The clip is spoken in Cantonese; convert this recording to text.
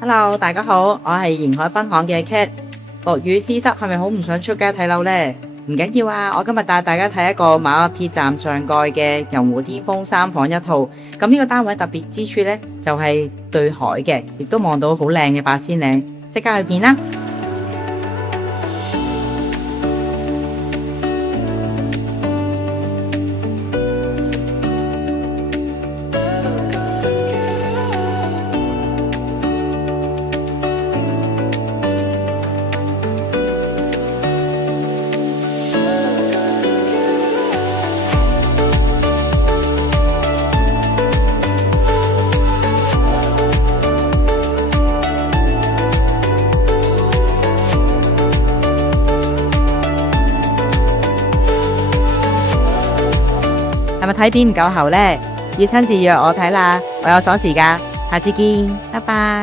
Hello，大家好，我係沿海分行嘅 Cat。落雨絲濕，係咪好唔想出街睇樓呢？唔緊要啊，我今日帶大家睇一個馬鞍山站上蓋嘅仁湖天峰三房一套。咁呢個單位特別之處呢，就係對海嘅，亦都望到好靚嘅八仙嶺。即刻去片啦！係咪睇片唔夠喉呢？要親自約我睇啦，我有鎖匙㗎。下次見，拜拜。